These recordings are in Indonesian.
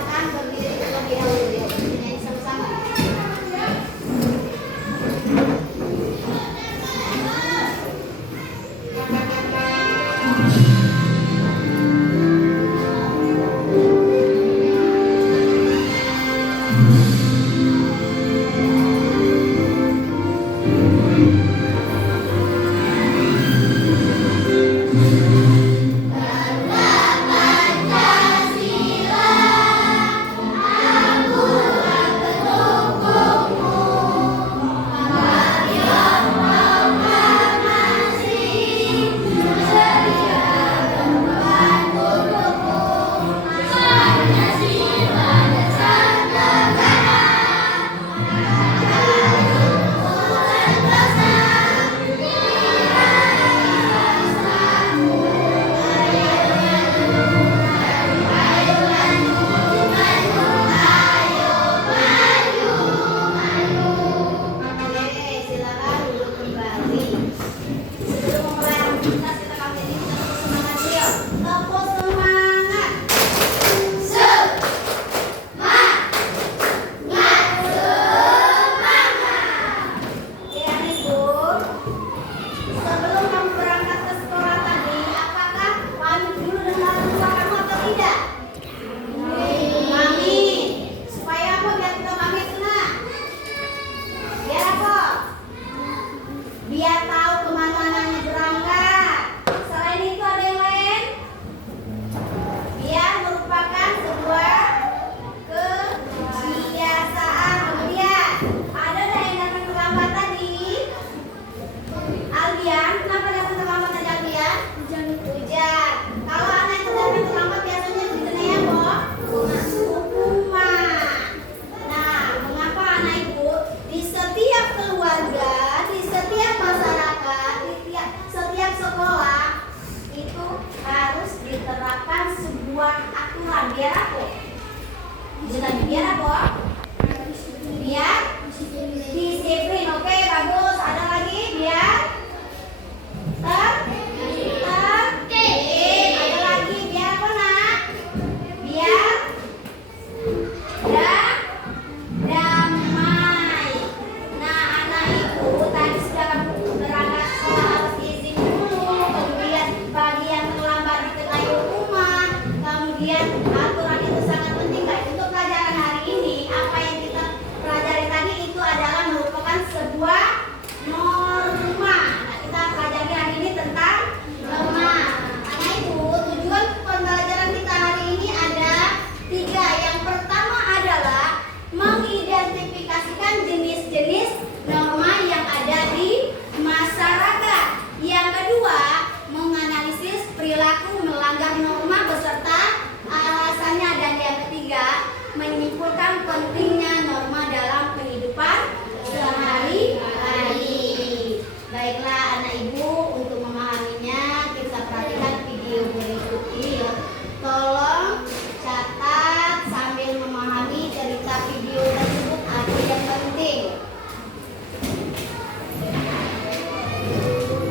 silakan berdiri terlebih dahulu ya. Bernyanyi sama-sama.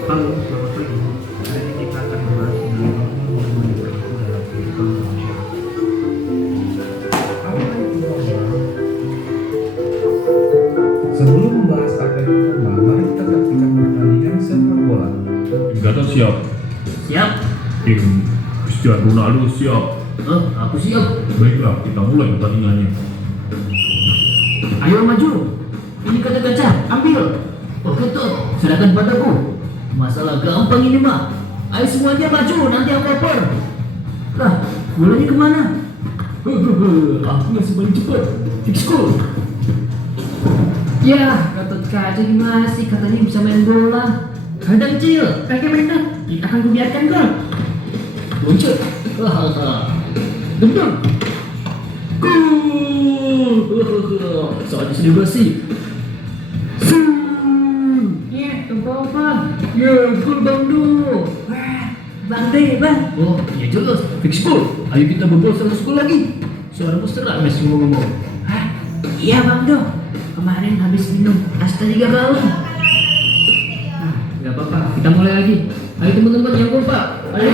Halo, selamat pagi. Hari ini kita akan membahas tentang norma yang berlaku dalam kehidupan masyarakat. Apa itu norma? Sebelum membahas apa itu norma, mari kita saksikan pertandingan sepak bola. Gata siap. Siap. Tim Cristiano Ronaldo siap. Aku siap. Baiklah, kita mulai pertandingannya. Ayo maju. Ini kaca-kaca, ambil. Oke tuh, serahkan padaku. Masalah gampang ini mah. Ayo semuanya maju, nanti aku oper. Lah, bolanya kemana? Aku masih paling cepat. Fix goal. Ya, Gatot Kaca gimana sih? Katanya bisa main bola. Kandang kecil, pakai mainan. Akan kubiarkan gol. Loncat. Dendam. Gol. Soalnya sudah basi. Ya, apa-apa. Ya, gol Bang Do. Wah, Bang D, Bang. Oh, ya jelas. Fix goal. Ayo kita bobol 100 gol lagi. Suaramu serak Mes ngomong-ngomong. Hah? Iya Bang Do. Kemarin habis minum Asta 3 galon. Nah, nggak apa-apa. Kita mulai lagi. Ayo teman-teman yang kompak. Ayo.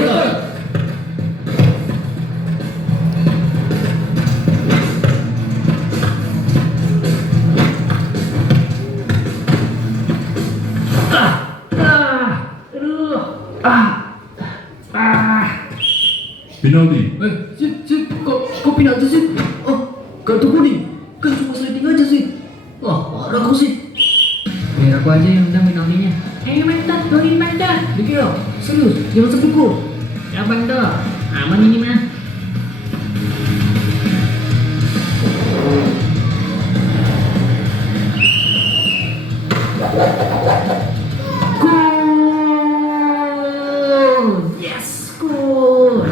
ngapain aja sih? Oh, kartu kuning. Kan cuma sliding aja sih. Wah, parah kau sih. Biar aku aja yang udah penaltinya. Ayo Bando, turunin Bando. Dikira, serius, jangan sepukul. Ya Bando, aman ini mah. Gol! Yes, gol!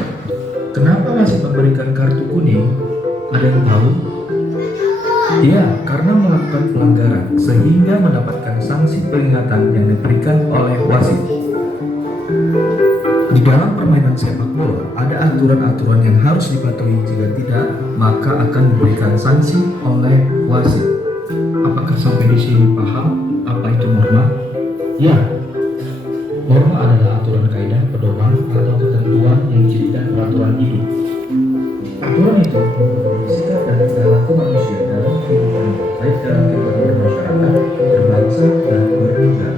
Kenapa masih memberikan kartu kuning? Ada yang tahu? Ya, karena melakukan pelanggaran sehingga mendapatkan sanksi peringatan yang diberikan oleh wasit. Di dalam permainan sepak bola, ada aturan-aturan yang harus dipatuhi. Jika tidak, maka akan diberikan sanksi oleh wasit. Apakah sampai di sini paham apa itu norma? Ya, norma adalah aturan kaidah pedoman atau ketentuan yang dijadikan peraturan hidup. Aturan itu mempengaruhi sikap dan perilaku manusia dalam kehidupan, baik dalam kehidupan bermasyarakat, berbangsa, dan bernegara.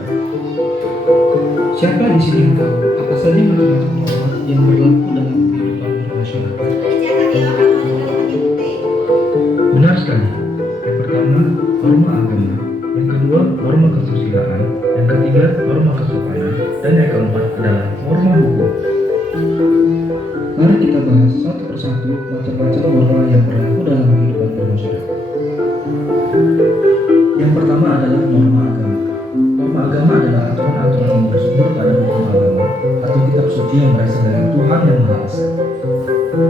Siapa di sini yang tahu apa saja macam-macam norma yang berlaku dalam kehidupan bermasyarakat? Dicatat ya kalau ada kalimat yang penting. Benar sekali. Yang pertama, norma agama. Yang kedua, norma kesusilaan. Yang ketiga, norma kesopanan. Dan yang keempat adalah norma hukum. Mari kita bahas satu persatu macam-macam norma yang berlaku dalam kehidupan bermasyarakat. Yang pertama adalah norma agama. Norma agama adalah aturan-aturan yang bersumber pada hukum agama atau kitab suci yang berasal dari Tuhan yang Maha Esa.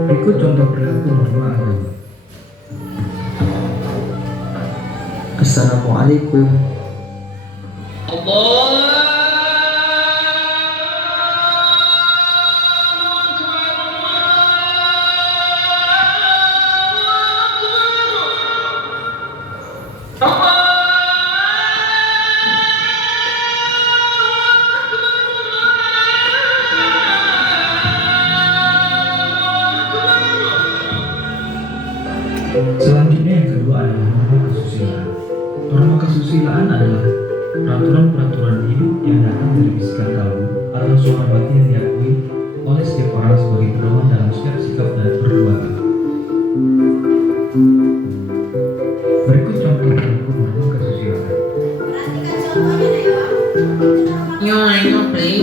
Berikut contoh perilaku norma agama. Assalamualaikum. Selanjutnya yang kedua adalah norma kesusilaan. Norma kesusilaan adalah peraturan-peraturan hidup yang datang dari bisikan kalbu atau suara batin yang diakui oleh setiap orang sebagai pedoman dalam setiap sikap dan perbuatan. Berikut contoh perilaku norma kesusilaan. Perhatikan contohnya ya. Itu norma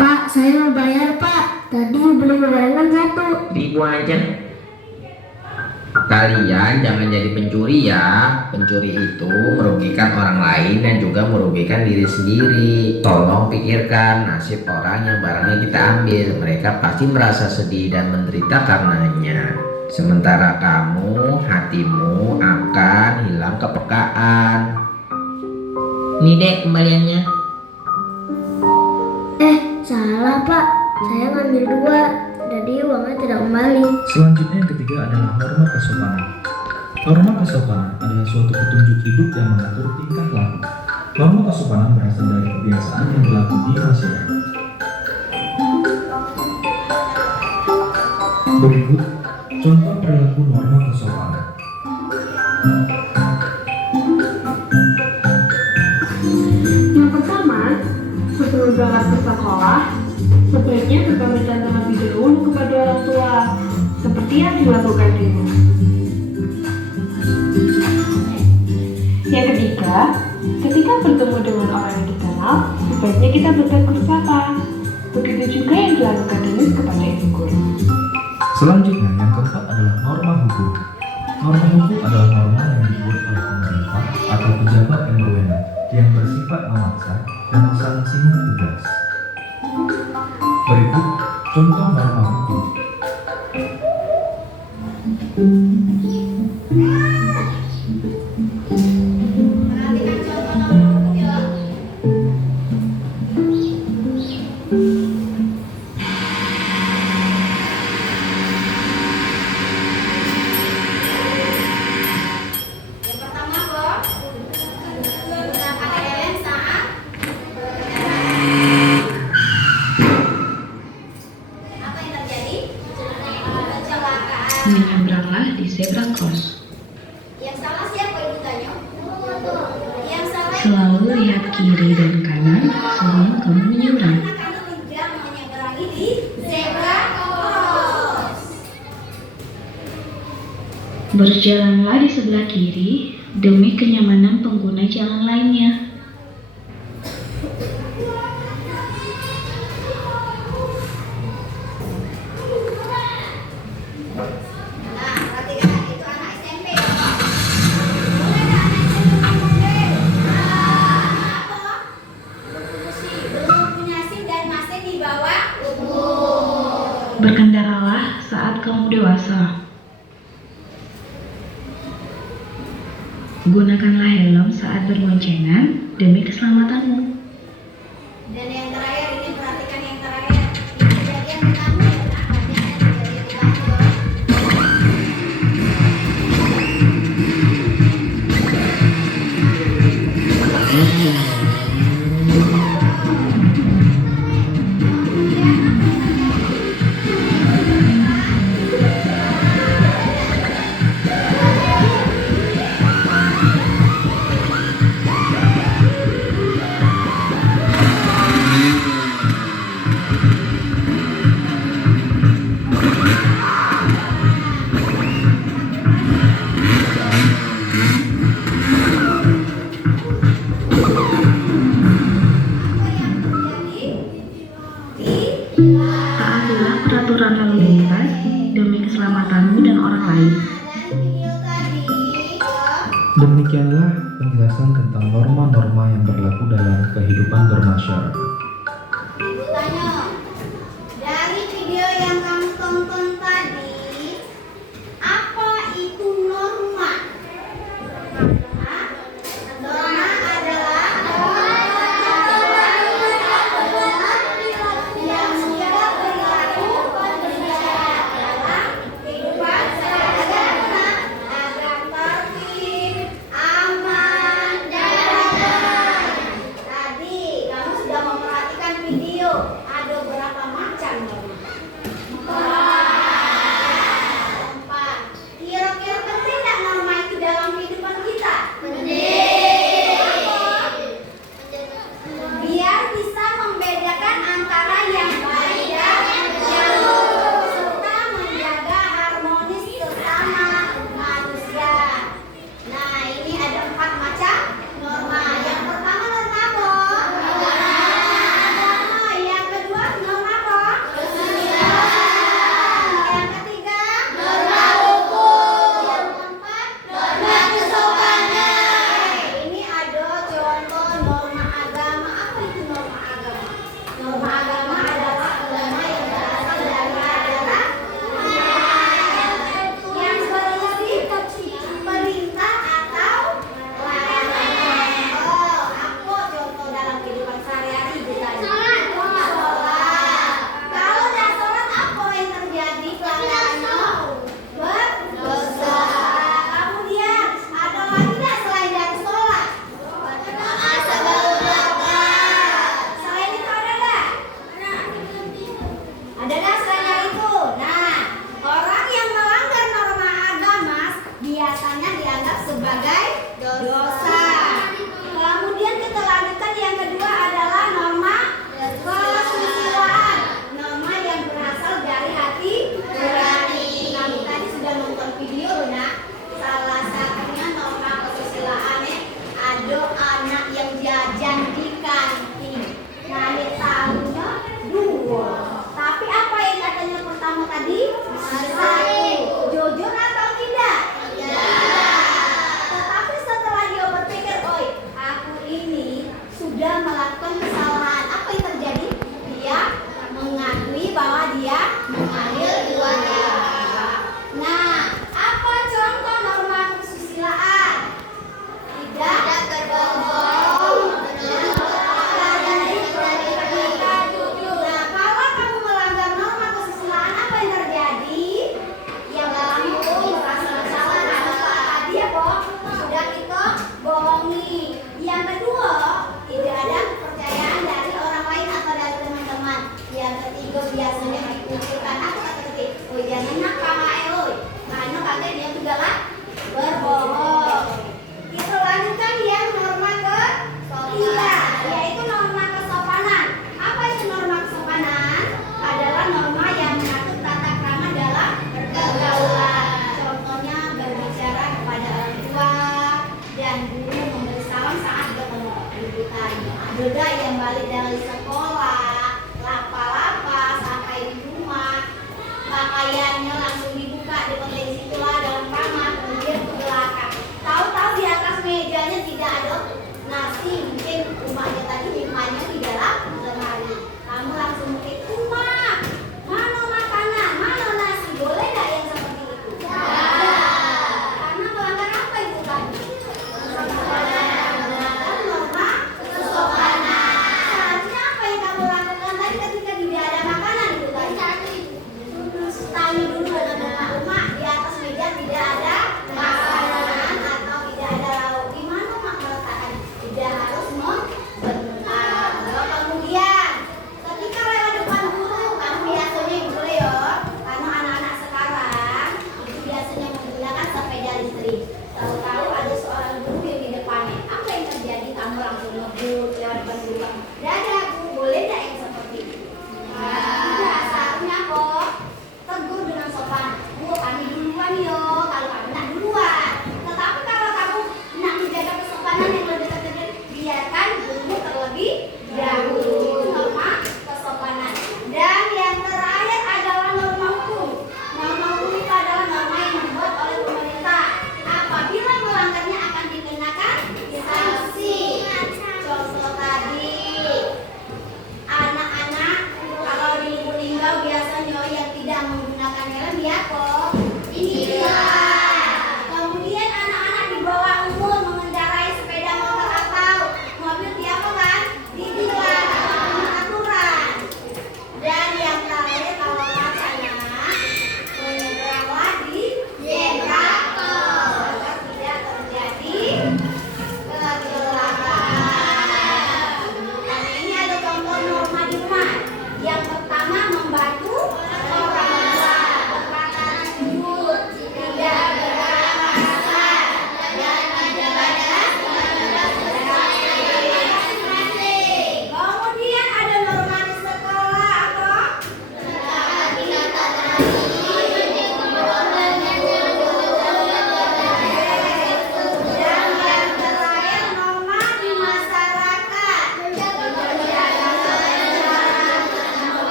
Pak, saya mau bayar Pak. Tadi beli gorengan 1. Ribu aja. Kalian jangan jadi pencuri ya. Pencuri itu merugikan orang lain dan juga merugikan diri sendiri. Tolong pikirkan nasib orang yang barangnya kita ambil. Mereka pasti merasa sedih dan menderita karenanya. Sementara kamu, hatimu akan hilang kepekaan. Nih dek kembaliannya. Salah Pak, saya ngambil 2. Jadi uangnya tidak kembali. Selanjutnya yang ketiga adalah norma kesopanan. Norma kesopanan adalah suatu petunjuk hidup yang mengatur tingkah laku. Norma kesopanan berasal dari kebiasaan yang berlaku di masyarakat. Berikut contoh perilaku norma kesopanan. Yang pertama, sebelum berangkat ke sekolah, sebaiknya berpamitan terlebih dahulu kepada orang tua, seperti yang dilakukan dulu. Yang ketiga, ketika bertemu dengan orang yang dikenal, sebaiknya kita bertegur sapa. Begitu juga yang dilakukan Denis kepada ibu guru. Selanjutnya yang keempat adalah norma hukum. Norma hukum adalah norma yang dibuat oleh pemerintah atau pejabat yang berwenang yang bersifat memaksa dan sanksinya tegas. Berikut contoh norma hukum. Perhatikan contoh norma hukum ya. Yang pertama Bob, gunakan helm saat apa yang tadi? di zebra cross. Yang salah siapa Ibu tanya? Yang salah Selalu lihat kiri dan kanan sebelum kamu menyeberang. karena kamu tidak menyeberangi di zebra cross. Berjalanlah di sebelah kiri demi kenyamanan pengguna jalan lainnya. Nah, perhatikan itu anak SMP. Boleh nggak anak SMP ngomong deh? Apa? Belum punya SIM dan masih di bawah umur. Berkendaralah saat kamu dewasa. Gunakanlah helm saat berboncengan demi keselamatanmu. Dan yang terakhir ini perhatikan yang terakhir. Ini kejadian di kamu ya, nak. Banyak yang kejadian di kamu. Taatilah peraturan lalu lintas demi keselamatanmu dan orang lain. Demikianlah penjelasan tentang norma-norma yang berlaku dalam kehidupan bermasyarakat. Ibu tanya, dari video yang kamu tonton tadi, apa itu norma? Hah? Norma adalah yang sudah berlaku dalam kehidupan sehari-hari agar tertib, aman, dan damai. Tadi kamu sudah memperhatikan video, ada berapa macam norma? Empat. Kira-kira penting nggak norma itu dalam kehidupan kita? Biar bisa membedakan antara yang baik dan yang buruk, serta menjaga harmonis sesama manusia. Nah, ini ada 4 macam norma. Yang pertama norma apa? Agama. Yang kedua norma apa? Yang ketiga norma hukum. Yang keempat norma kesopanan. Ini ada contoh norma agama. Apa itu norma agama? Norma agama adalah agama yang berasal dari ajaran yang berisi perintah atau larangan. Oh, apa contoh dalam kehidupan sehari-hari Ibu tadi? Sholat. Kalau tidak sholat apa yang terjadi pelanggarannya? Berdosa. Kemudian ada lagi tidak selain dari sholat? Berdoa sebelum berangkat. Selain itu ada nggak? Ada nggak selain dari itu? Nah, orang yang melanggar norma agama biasanya dianggap sebagai dosa. Kemudian kita lanjutkan yang kedua adalah norma kesusilaan. Norma yang berasal dari hati nurani. Kamu tadi sudah nonton video nak. Salah satunya norma kesusilaannya ada anak yang jajan di kantin. Nah, tahunya 2. Tapi apa yang katanya pertama tadi? 1. Jujur atau tidak? Tidak. Tetapi setelah dia berpikir, oi, aku ini sudah adalah berbohong. Kita lanjutkan yang norma ketiga, yaitu norma kesopanan. Apa itu norma kesopanan? Adalah norma yang mengatur tata krama dalam pergaulan. Contohnya berbicara kepada orang tua dan guru, memberi salam saat bertemu. Juga yang balik dari sekolah, lapa-lapa sampai di rumah, pakaiannya langsung dibuka, dipakai di situlah dalam kamar, kemudian ke belakang. Tahu-tahu di atas mejanya tidak ada nasi, mungkin rumahnya tadi nyimpannya di dalam lemari. Kamu langsung mungkin, mana makanan, mana nasi, boleh nggak yang seperti itu? Karena melanggar apa itu tadi? Melanggar norma kesopanan. Seharusnya apa yang kamu lakukan tadi ketika tidak ada makanan itu tadi? Tanya dulu dengan emak-emak, di atas meja tidak ada makanan atau tidak ada lauk. Di mana mak meletakkan? Tidak harus membentak. Kemudian ketika lewat depan guru, kamu biasanya ibu ya, karena anak-anak sekarang itu biasanya menggunakan sepeda listrik. Tahu-tahu ada seorang guru yang di depannya, apa yang terjadi? Kamu langsung ngebut lewat depan guru. Dadah bu, boleh tidak yang seperti itu? Tidak, seharusnya kok tegur dengan sopan. Bu, kami duluan yo, kalau kami nak duluan. Tetapi kalau kamu nak menjaga kesopanan yang lebih terjadi, biarkan guru terlebih dahulu. Norma kesopanan. Dan yang terakhir adalah norma hukum. Norma hukum itu adalah norma yang dibuat oleh pemerintah. Apabila melanggarnya akan dikenakan sanksi. Contoh tadi, anak-anak kalau di Lubuk Linggau biasanya yang tidak menggunakan helm ya kok ditilang. Kemudian anak-anak di bawah umur mengendarai sepeda motor atau mobil diapakan? Ditilang atau aturan. Dan yang terakhir kalau katanya menyeberanglah di zebra cross agar tidak terjadi kecelakaan. Dan ini ada contoh norma di rumah. Yang pertama, membantu orang tua, berkata jujur, tidak berkata kasar, dan tidak ada masing-masing. Kemudian ada norma di sekolah apa? Dan yang terakhir norma di masyarakat.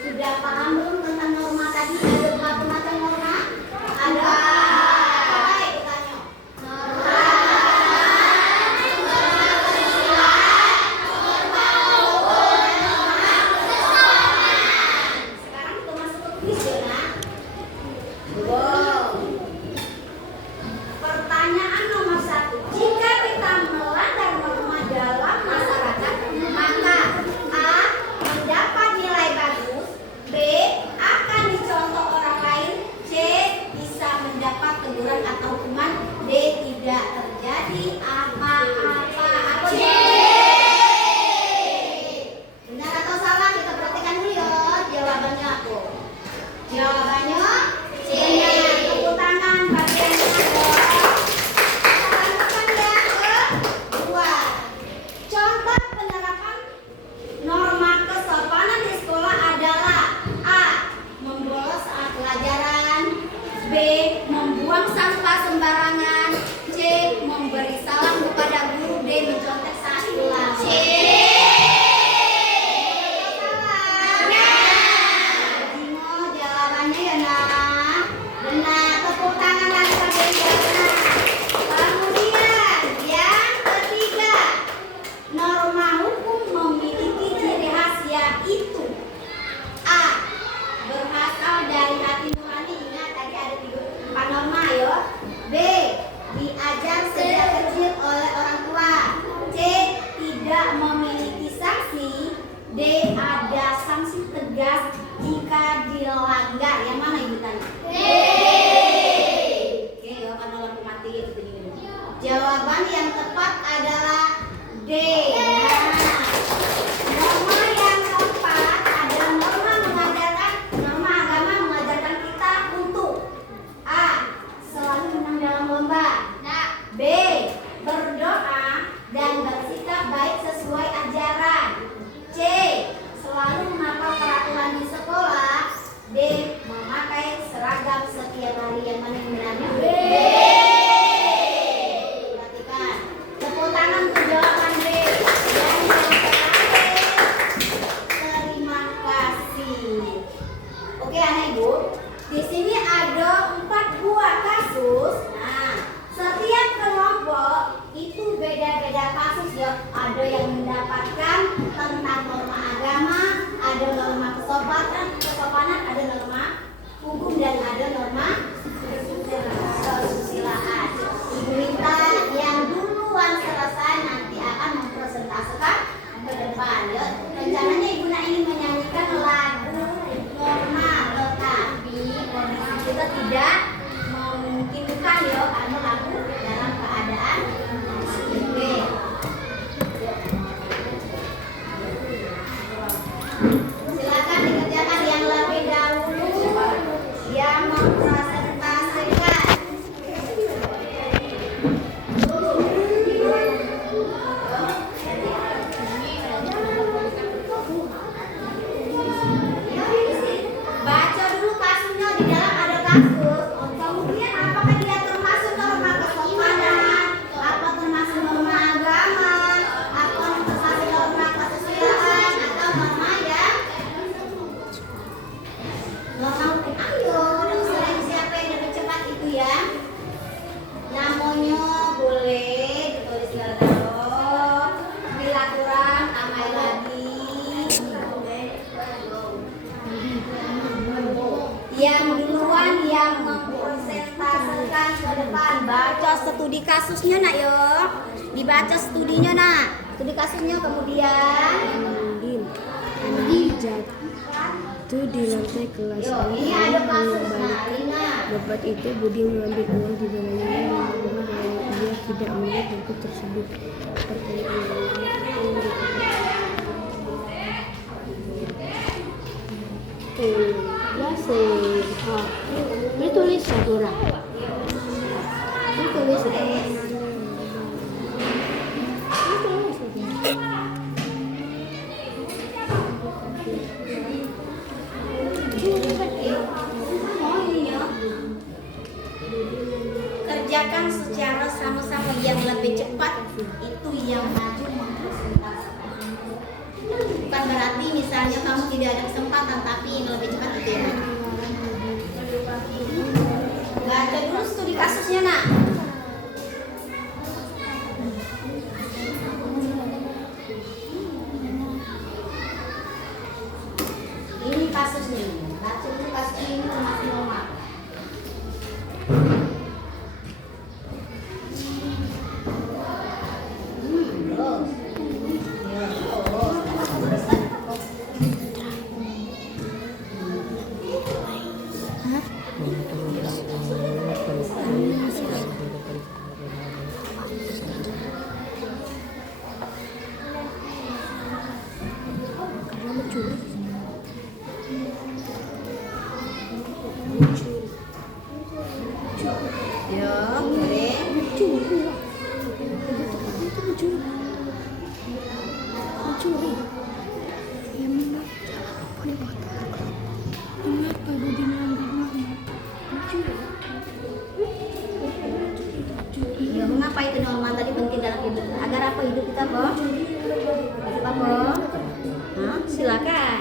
Sudah paham belum tentang norma tadi? Ada berapa macam norma? Ada apa itu tanya? Sekarang kita masuk ke kuis ya, nak. Wow. Pertanyaan nomor 1. Jika kita melanggar norma dalam masyarakat, maka A. mendapat nilai bagus, B. akan dicontoh orang lain, C. bisa mendapat teguran atau hukuman, D. tidak terjadi apa-apa. C. Benar atau salah? Kita perhatikan dulu ya jawabannya aku. Jawabannya C. Tepuk tangan bagian kedua. Kedua, contoh penerapan norma kesopanan di sekolah adalah A. membolos saat pelajaran, B. membuang sampah sembarangan, C. memberi salam kepada guru, D. mencontek saat pulang. C. Dimo jawabannya ya nak. Benar, tepuk tangan lagi bagian benar. Kemudian yang ketiga, norma hukum memiliki ciri khas yaitu A. berasal dari hati nurani. Ingat tadi ada 4 norma ya. B. diajar sejak kecil oleh orang tua. C. tidak memiliki sanksi. D. ada sanksi tegas jika dilanggar. Yang mana ibu tanya? D. Oke ya, karena lampu mati itu begini. Jawaban yang tepat adalah D. Nah, norma yang keempat adalah Ibu. Di sini ada 4 buah kasus. Nah, setiap kelompok itu beda-beda kasus ya. Ada yang mendapatkan tentang norma agama, ada norma kesopanan, ada norma hukum dan ada norma kesusilaan. Ibu minta yang duluan selesai nanti akan mempresentasikan ke depan ya. Rencananya Ibu ingin menyanyikan lagu norma, tetapi kondisi kita tidak memungkinkan ya karena lagu dalam keadaan oke. Silakan dikerjakan yang lebih dahulu yang mempresentasikan. Baca dulu kasusnya, di dalam ada kasus. Kemudian apakah dia termasuk norma kesopanan, apa termasuk norma agama, apa termasuk norma kesusilaan, atau norma yang norma hukum. Ayo, dong selain siapa yang lebih cepat itu ya. Namanya boleh ditulis kalau bila kurang tambah lagi. Yang duluan yang mempresentasikan ke depan baca studi kasusnya nak yo, dibaca studinya nak, studi kasusnya kemudian Jatuh di lantai kelas yo, ini ini ada kasus nak Lina. Lepas itu Budi mengambil uang di dalamnya dan bahwa dia tidak melihat buku tersebut. Ya sih, ini tulis aturan. Ini tulis Oh ini ya. Kerjakan secara sama-sama, yang lebih cepat itu yang maju mempresentasikan. Bukan berarti misalnya kamu tidak ada kesempatan, tapi yang lebih cepat itu yang maju. Baca dulu studi kasusnya nak. Ini kasusnya. Baca dulu kasus ini termasuk norma. Ya, boleh. Ya, mengapa itu norma tadi penting dalam hidup? Agar apa hidup kita, Po? Apa, Po? Hah? Silakan.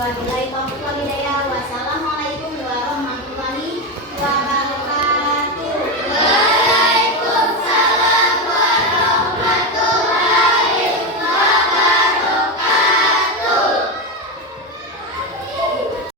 Wabillahi taufiq wal hidayah. Wassalamualaikum